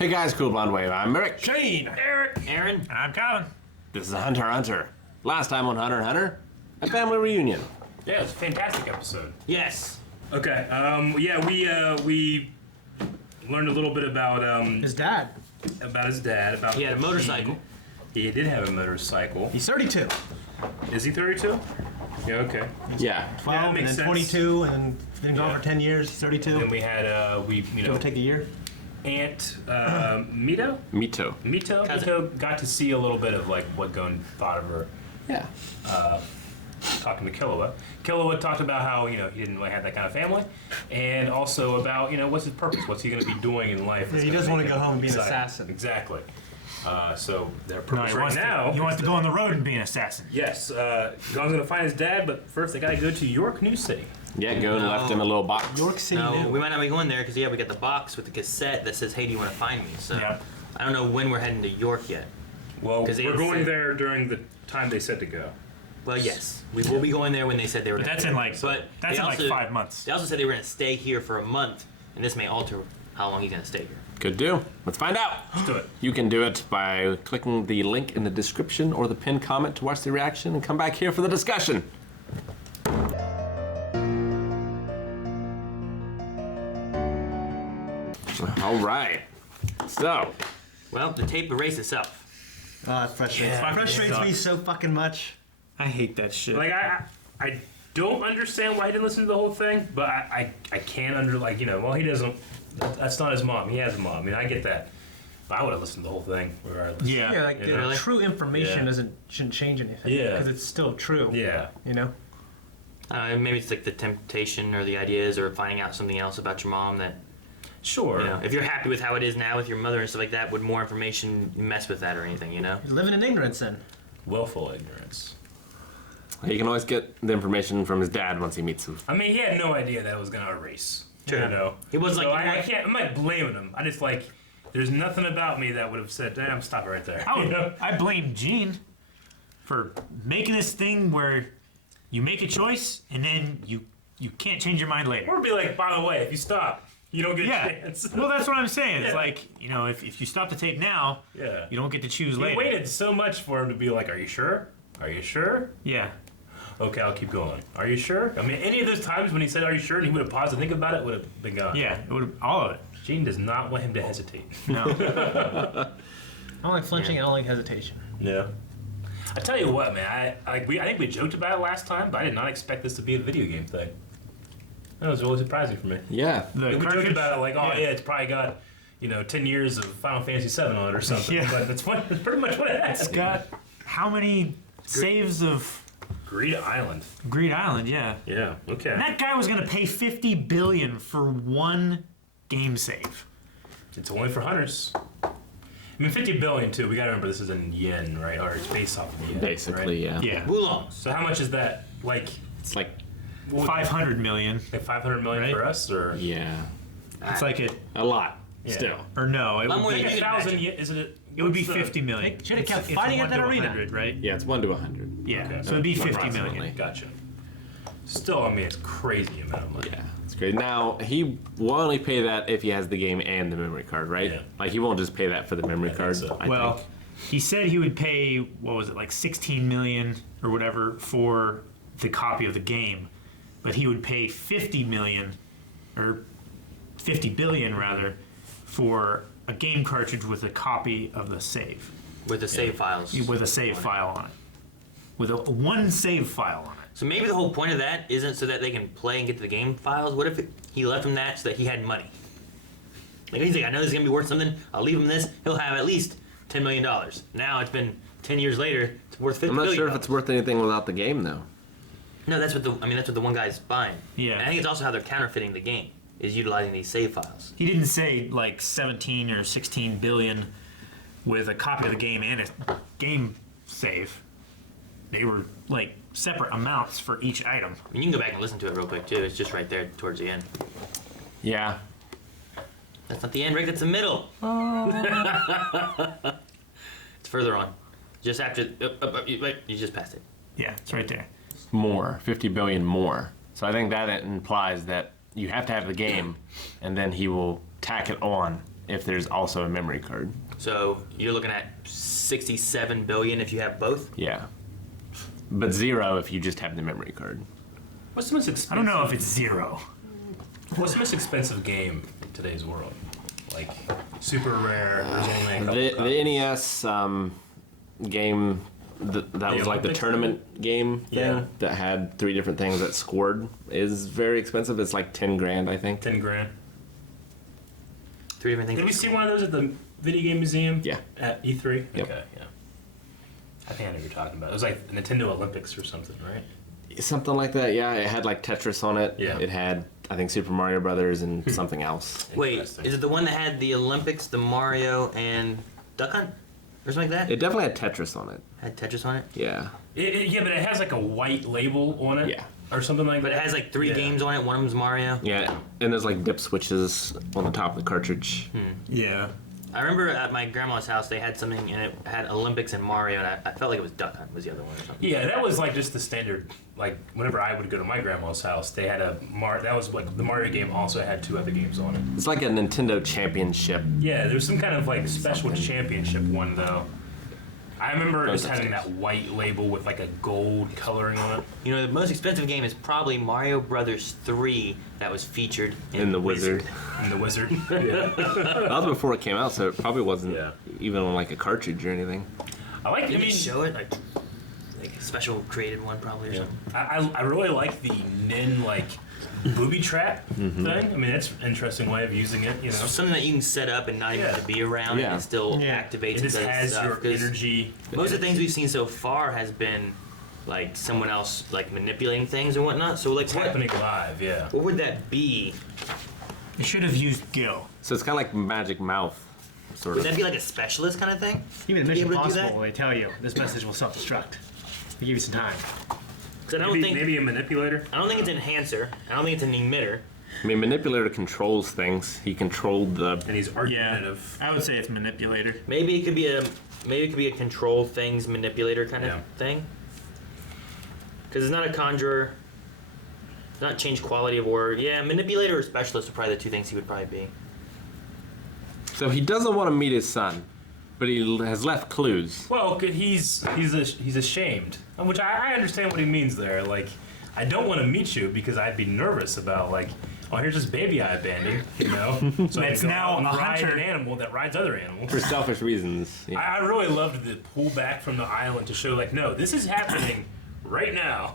Hey guys, Cool Blonde Wave. I'm Eric. Shane. Eric. Aaron. And I'm Colin. This is Hunter x Hunter. Last time on Hunter x Hunter, a family reunion. Yeah, it's a fantastic episode. Yes. Okay. We learned a little bit about His dad. his dad. About He had a motorcycle. He did have a motorcycle. He's 32. Is he 32? Yeah. Okay. Yeah. 12 that and makes then sense. 22 and then been gone Yeah. for 10 years. 32. Then we had Give or take a year. Aunt Mito. Mito. Mito. Cousin. Mito got to see a little bit of like what Gon thought of her. Yeah. Talking to Killua. Killua talked about how, he didn't really have that kind of family, and also about, what's his purpose? What's he going to be doing in life? Yeah, he doesn't want to go home and be an assassin. Exactly. So their No, purpose right now. he wants to go on the road and be an assassin. Yes. Gon's going to find his dad, but first they got to go to York New City. Yeah, Gon left him a little box. York City. No, New. we might not be going there because we got the box with the cassette that says, "Hey, do you want to find me?" So Yeah. I don't know when we're heading to York yet. Well, 'Cause they we're didn't going say- there during the time they said to go. Well, yes, we will be going there when they said they were. But gonna that's do in it. like But that's they in like also- 5 months. They also said they were going to stay here for a month, and this may alter how long he's going to stay here. Could do. Let's find out. Let's do it. You can do it by clicking the link in the description or the pinned comment to watch the reaction and come back here for the discussion. All right. So, Well, the tape erased itself. Oh, that frustrates, Yeah, frustrates it me sucks. so fucking much. I hate that shit. Like, I don't understand why he didn't listen to the whole thing, but I can well, he doesn't. That's not his mom. He has a mom. I mean, I get that. But I would have listened to the whole thing regardless. yeah. Yeah, like Yeah. Really? true information Yeah. shouldn't change anything. Yeah. Because it's still true. Yeah. You know? Maybe it's like the temptation or the ideas or finding out something else about your mom that, Sure. if you're happy with how it is now with your mother and stuff like that, would more information mess with that or anything, You're living in ignorance then. Willful ignorance. he can always get the information from his dad once he meets him. I mean, he had no idea that it was gonna erase. Sure. You know. He was like- So I can't. I'm not blaming him. I just there's nothing about me that would have said, "Damn, stop it right there." I blame Gene for making this thing where you make a choice and then you can't change your mind later. Or be like, by the way, if you stop, you don't get Yeah. a chance. Well, that's what I'm saying. It's Yeah. like, if you stop the tape now, Yeah. you don't get to choose He later. waited so much for him to be like, "Are you sure? Are you sure?" Yeah. Okay, I'll keep going. Are you sure? I mean, any of those times when he said, "Are you sure?" and he would have paused to think about it, would have been gone. Yeah. It would all of it. Gene does not want him to hesitate. No. I don't like flinching. I don't like hesitation. Yeah. I tell you what, man. I think we joked about it last time, but I did not expect this to be a video game thing. That was really surprising for me. Yeah. The We joked cartridge- about it like, oh yeah, it's probably got 10 years of Final Fantasy VII on it or something. Yeah. But it's pretty much what it has. It's got how many saves of Greed Island. Greed Island? Yeah. Yeah. Okay. That guy was gonna pay $50 billion for one game save. It's only for hunters. I mean, 50 billion too. We gotta remember this is in yen, right? Or it's based off of yen. Basically, right? yeah. Yeah. Oolongs. So how much is that? Like It's like, 500 million. 500 million Right? for us, or yeah. It's like A lot. Yeah. Still. or no, it I'm would waiting. be, like can 1,000 imagine. yen? Is it? it would be what's the- 50 million. They should've It's- kept it's fighting at 1 that to arena. 100, right? Yeah, it's 1 to 100. Yeah. Okay. So it'd be 50 Approximately. million. Gotcha. Still, I mean, it's crazy amount of money. Yeah, it's great. Now, he will only pay that if he has the game and the memory card, right? Yeah. Like, he won't just pay that for the memory I think card. so. I Well, think. he said he would pay, what was it, like 16 million or whatever for the copy of the game, but he would pay 50 million or 50 billion rather for a game cartridge with a copy of the save, With the save files. with a save file on it, with one save file on it. So maybe the whole point of that isn't so that they can play and get to the game files. What if he left him that so that he had money? Like he's like, I know this is gonna be worth something. I'll leave him this. He'll have at least $10 million. Now it's been 10 years later. It's worth 50 I'm not billion. sure if it's worth anything without the game, though. No, that's what the one guy's buying. Yeah. And I think it's also how they're counterfeiting the game is utilizing these save files. He didn't say like 17 or 16 billion with a copy of the game and a game save. They were like separate amounts for each item. I mean, you can go back and listen to it real quick too. It's just right there towards the end. Yeah. That's not the end, Rick. That's the middle. It's further on. Just after. Wait, you just passed it. Yeah, it's right there. More. 50 billion more. So I think that implies that you have to have the game, and then he will tack it on if there's also a memory card. So you're looking at 67 billion if you have both. Yeah. But 0 if you just have the memory card. What's the most expensive? I don't know if it's 0. What's the most expensive game in today's world? Like super rare. There's only a couple The copies. NES game that was like the Olympics tournament game thing Yeah. that had 3 different things that scored is very expensive. It's like 10 grand, I think. 10 grand. 3 different things. Did we see one of those at the video game museum? Yeah. At E3? Yep. Okay, yeah. I think I know what you're talking about. It was like Nintendo Olympics or something, right? Something like that, yeah. It had like Tetris on it. Yeah. It had, I think, Super Mario Brothers and something else. Wait, Interesting. is it the one that had the Olympics, the Mario, and Duck Hunt? Or something like that? It definitely had Tetris on it. Had Tetris on it? Yeah. Yeah, but it has like a white label on it. Yeah. Or something like But that. it has like 3 Yeah. games on it. One of them's Mario. Yeah. And there's like dip switches on the top of the cartridge. Yeah. I remember at my grandma's house they had something and it had Olympics and Mario, and I felt like it was Duck Hunt was the other one or something. Yeah, that was like just the standard. Like whenever I would go to my grandma's house, they had that was like the Mario game also had 2 other games on it. It's like a Nintendo Championship. Yeah, there was some kind of like special championship one though. I remember Goes just having upstairs. that white label with like a gold coloring on it. You know, the most expensive game is probably Mario Brothers 3 that was featured In the Wizard. And the wizard. Yeah. That was before it came out, so it probably wasn't Yeah. even on like a cartridge or anything. I like. I Did mean, you show it? Like a special created one probably or yeah. something. I really like the Nin like booby trap Mm-hmm. thing. I mean, that's an interesting way of using it. You know, Something that you can set up and not even Yeah. have to be around Yeah. and it still Yeah. activates it just and does has stuff, your 'cause energy. Most of the things we've seen so far has been like someone else like manipulating things and whatnot. So like It's happening live. Yeah. what would that be? They should have used Gil. So it's kind of like Magic Mouth, sort Would of. that be like a specialist kind of thing? Even in To be Mission able to do that? Impossible, they tell you this message will self-destruct. They give you some time. 'Cause I don't Maybe, think maybe a manipulator. I don't think it's an enhancer. I don't think it's an emitter. I mean, Manipulator controls things. He controlled the. And he's argumentative. I would say it's manipulator. Maybe it could be a control things manipulator kind of Yeah. thing. Because it's not a conjurer. It's not change quality of word. Yeah, manipulator or specialist are probably the 2 things he would probably be. So he doesn't want to meet his son, but he has left clues. Well, he's ashamed, which I understand what he means there. Like, I don't want to meet you because I'd be nervous about like, oh, here's this baby I abandoned, you know. So It's I can go now out and a ride hunter. an animal that rides other animals. For selfish reasons. Yeah. I really loved the pull back from the island to show like, no, this is happening right now.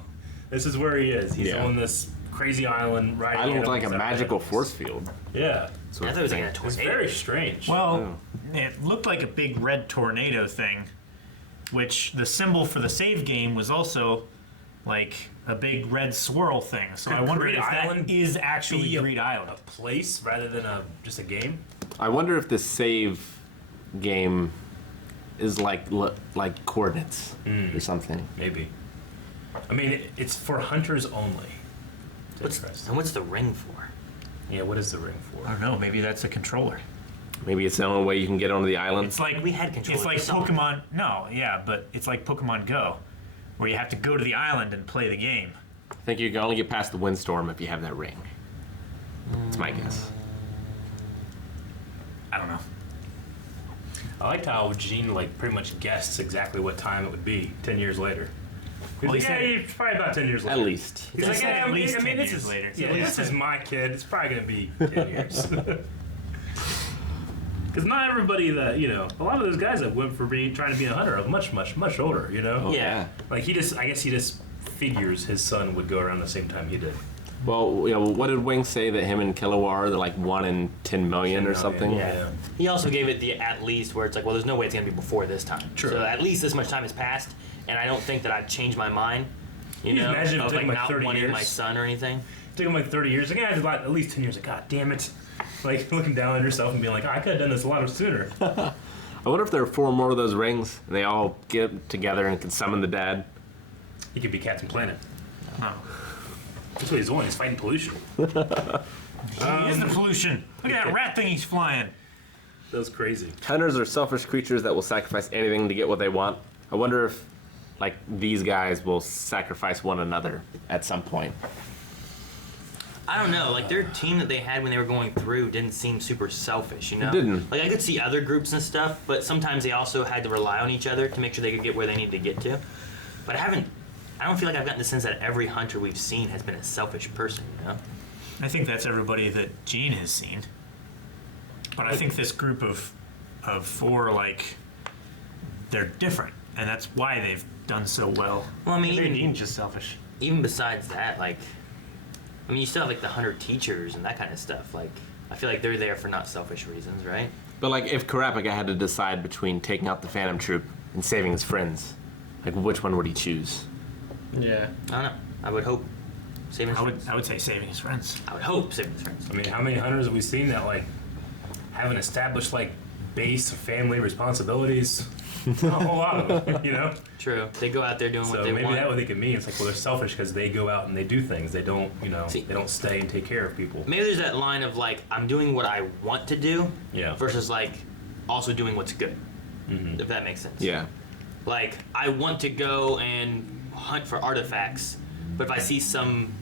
This is where he is. He's Yeah. on this crazy island riding. I look like a animals that magical ride force field. animals. Yeah, Sort I of thought it was thing. like a it's tornado. very strange. Well, it looked like a big red tornado thing, which the symbol for the save game was also like a big red swirl thing. So Could I wonder Greed if Island that is actually be Greed Island. a place rather than just a game. I wonder if the save game is like coordinates or something. Maybe. I mean, it's for hunters only. It's What's, interesting. and what's the ring for? Yeah, what is the ring for? I don't know. Maybe that's a controller. Maybe it's the only way you can get onto the island. It's like We had controllers It's like for something. Pokemon. No, yeah, but it's like Pokemon Go, where you have to go to the island and play the game. I think you can only get past the windstorm if you have that ring. That's my guess. I don't know. I liked how Gene like pretty much guessed exactly what time it would be 10 years later. He's Well, like, he yeah, said- it's probably about 10 years later. At least. He's He like, said yeah, at least I mean, 10 this years is later. Yeah, At least this is 10. my kid. It's probably gonna be 10 years. Because not everybody that a lot of those guys that went for trying to be a hunter are much, much, much older. You know. Oh, Yeah. Like I guess he just figures his son would go around the same time he did. Well, what did Wing say that him and Killua are? They're like 1 in 10 million or something? Yeah. He also gave it the at least, where it's like, well, there's no way it's gonna be before this time. True. So at least this much time has passed, and I don't think that I'd change my mind. You Can you know, imagine if it of took like him, like, not 30 wanting my years? son or anything. It took him like 30 years. Like, yeah, at least 10 years. Like, God damn it. Like looking down at yourself and being like, oh, I could have done this a lot sooner. I wonder if there are 4 more of those rings and they all get together and can summon the dad. He could be Captain Planet. Oh. That's what he's doing. He's fighting pollution. He is the pollution. Look at that rat thing he's flying. That was crazy. Hunters are selfish creatures that will sacrifice anything to get what they want. I wonder if, these guys will sacrifice one another at some point. I don't know. Like their team that they had when they were going through didn't seem super selfish, you know. It didn't. Like I could see other groups and stuff, but sometimes they also had to rely on each other to make sure they could get where they needed to get to. But I don't feel like I've gotten the sense that every hunter we've seen has been a selfish person, you know. I think that's everybody that Gene has seen. But I think this group of 4, like, they're different, and that's why they've done so well. Well, I mean, Maybe even Dean's just selfish. besides that, like, I mean, you still have like the hunter teachers and that kind of stuff. Like, I feel like they're there for not selfish reasons, right? But like, if Karapika had to decide between taking out the Phantom Troop and saving his friends, like, which one would he choose? Yeah. I don't know. I would hope saving his friends. I would say saving his friends. I would hope saving his friends. I mean, how many hunters have we seen that like have an established like base of family responsibilities? Not a whole lot of them, you know. True. They go out there doing what So they maybe want. that what they could mean. It's like, well, they're selfish because they go out and they do things. They don't, you know, See- they don't stay and take care of people. Maybe there's that line of like, I'm doing what I want to do Yeah. versus like also doing what's good. Mhm. If that makes sense. Yeah. Like, I want to go and hunt for artifacts, but if I see some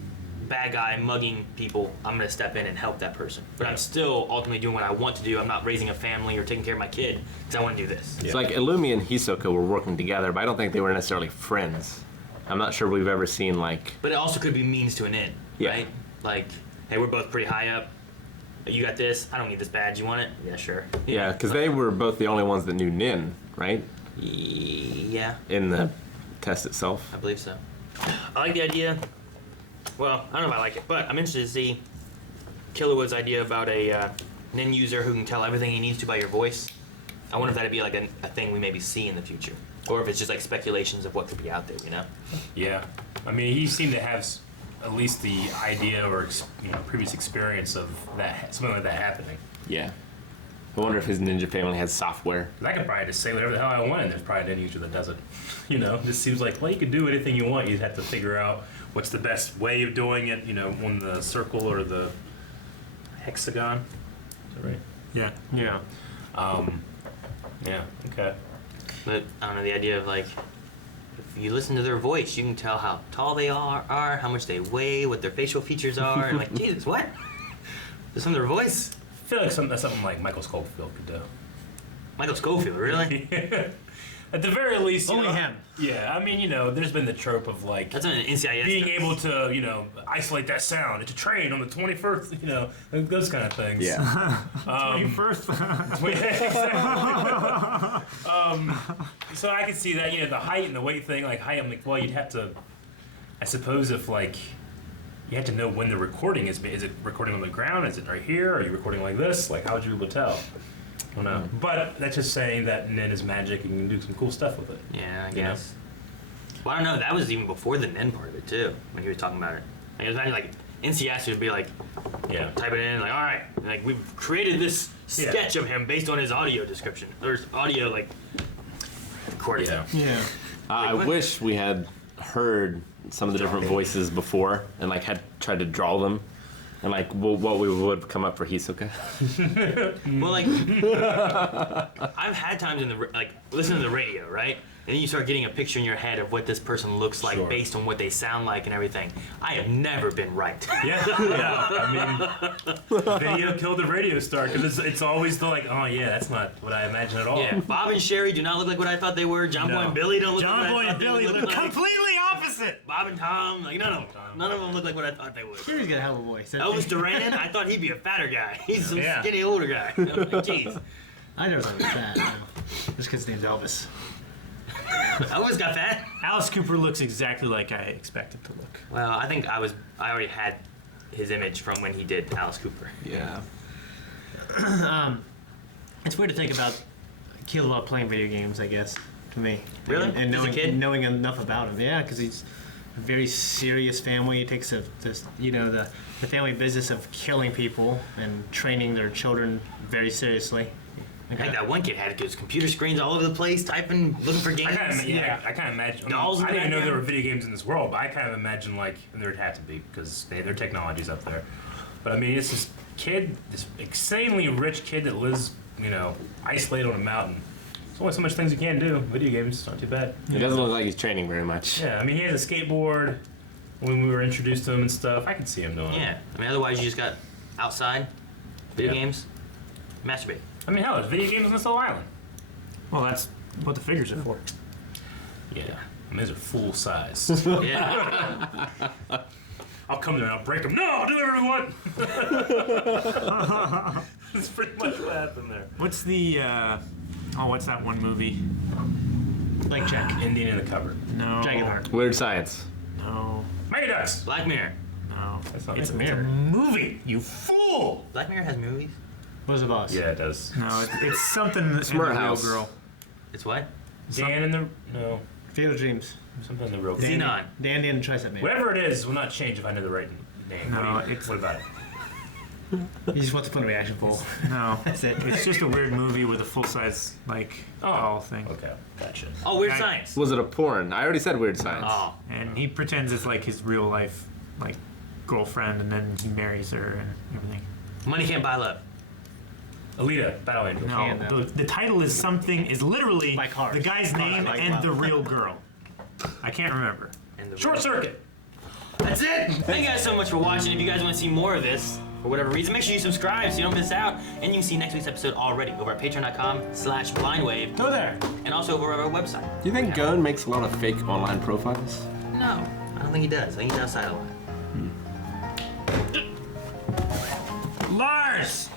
bad guy mugging people, I'm going to step in and help that person. But I'm still ultimately doing what I want to do. I'm not raising a family or taking care of my kid because I want to do this. It's like Illumi and Hisoka were working together, but I don't think they were necessarily friends. I'm not sure we've ever seen like. But it also could be means to an end, Yeah. right? Like, hey, we're both pretty high up. You got this. I don't need this badge. You want it? Yeah, sure. Yeah, because they were both the only ones that knew Nin, right? Yeah, In the test itself. I believe so. I like the idea. Well, I don't know if I like it, but I'm interested to see Killerwood's idea about a NIN user who can tell everything he needs to by your voice. I wonder if that'd be like a thing we maybe see in the future, or if it's just like speculations of what could be out there, you know? Yeah. I mean, he seemed to have at least the idea or previous experience of that something like that happening. Yeah. I wonder if his ninja family has software. 'Cause I could probably just say whatever the hell I want, and there's probably an user that does it. You know, this seems like, well, you can do anything you want. You have to figure out what's the best way of doing it. You know, on the circle or the hexagon. Is that right? Yeah. Yeah. Yeah. Okay. But I don't know, the idea of like, if you listen to their voice, you can tell how tall they are, how much they weigh, what their facial features are, and like, Jesus, what? Just from their voice? I feel like that's something like Michael Schofield could do. Michael Schofield, really? At the very least, you Only know, him. Yeah, I mean, there's been the trope of like That's an NCIS. being does. able to, isolate that sound. It's a train on the 21st, those kind of things. First. So I can see that, the height and the weight thing. Like height, I'm like, well, you'd have to. I suppose if like you have to know when the recording is. Is it recording on the ground? Is it right here? Are you recording like this? Like, how would you be able to tell? I don't know. But that's just saying that Nin is magic and you can do some cool stuff with it. Yeah, I You know? guess. Well, I don't know. That was even before the NIN part of it too. When he was talking about it, like, imagine like NCS would be like, Yeah. type it in, like, all right, like we've created this Yeah. sketch of him based on his audio description or his audio like recording. Yeah. Yeah. I what- wish we had heard some of the different voices before and like had tried to draw them. And like what we would come up for Hisoka. Well, like I've had times in the like listen to the radio, right? And then you start getting a picture in your head of what this person looks like Sure. based on what they sound like and everything. I have never been right. Yeah, I mean, video killed the radio star because it's always the like, oh yeah, that's not what I imagine at all. Yeah, Bob and Sherry do not look like what I thought they were. John Boy No. and Billy don't look John like Boy what I and thought Billy they look look like. completely opposite. Bob and Tom, like none of them look like what I thought they would. Sherry's got a hell of a voice. Elvis Duran, I thought he'd be a fatter guy. He's some Yeah. skinny older guy. I'm like, jeez, I never thought he was fat. No. Just because his name's Elvis. Elvis got fat. Alice Cooper looks exactly like I expected to look. Well, I think I already had his image from when he did Alice Cooper. Yeah. It's weird to think about Keel while playing video games, I guess, to me. Really? And As a knowing, kid? knowing enough about him. Yeah, because he's a very serious family. He takes the family business of killing people and training their children very seriously. I think that one kid had his computer screens all over the place, typing, looking for games. I kind of imagine. Dolls in I the didn't know there were background. video games in this world, but I kind of imagine like there'd have to be because their technology's up there. But I mean, it's this kid, this insanely rich kid that lives, isolated on a mountain. There's only so much things you can do. Video games, not too bad. It doesn't look like he's training very much. Yeah, I mean, he has a skateboard. when we were introduced to him and stuff. I can see him doing it. Yeah. I mean, otherwise you just got outside, video Yeah. games, masturbate. I mean, hell, there's video games on Soul Island. Well, that's what the figures are for. Yeah. And those are full size. Yeah. I'll come there and I'll break them. No, I'll do whatever you want. That's pretty much what happened there. What's the, what's that one movie? Like Jack. Indian in the cupboard. No. Dragonheart. Weird Science. No. Mighty Ducks. Black Mirror. No. That's not It's it. a movie, you fool! Black Mirror has movies. Wizard of Oz. Yeah, it does. No, it's something in the Smart real House. girl. It's what? Dan in the no, Field of Dreams. something in the real. Xenon. Dandy and the Tricep Man. Whatever it is will not change if I know the right name. No, what, it's- what about it? You just want to put a reaction poll. No. That's it. It's just a weird movie with a full-size, doll thing. Okay, gotcha. Oh, Weird Guy- Science. Was it a porn? I already said Weird Science. Oh. And he pretends it's like his real life, girlfriend, and then he marries her and everything. Money Can't Buy Love. Alita, Battle Angel. No, Can, though. the title is literally Like Cars. the guy's Cars, name like and love. the real girl. I can't remember. And the Short Circuit. That's it. Thank you guys so much for watching. If you guys want to see more of this, for whatever reason, make sure you subscribe so you don't miss out. And you can see next week's episode already over at patreon.com/blindwave. Go there. And also over at our website. Do you think Gone makes a lot of fake online profiles? No, I don't think he does. I think he's outside a lot. Lars!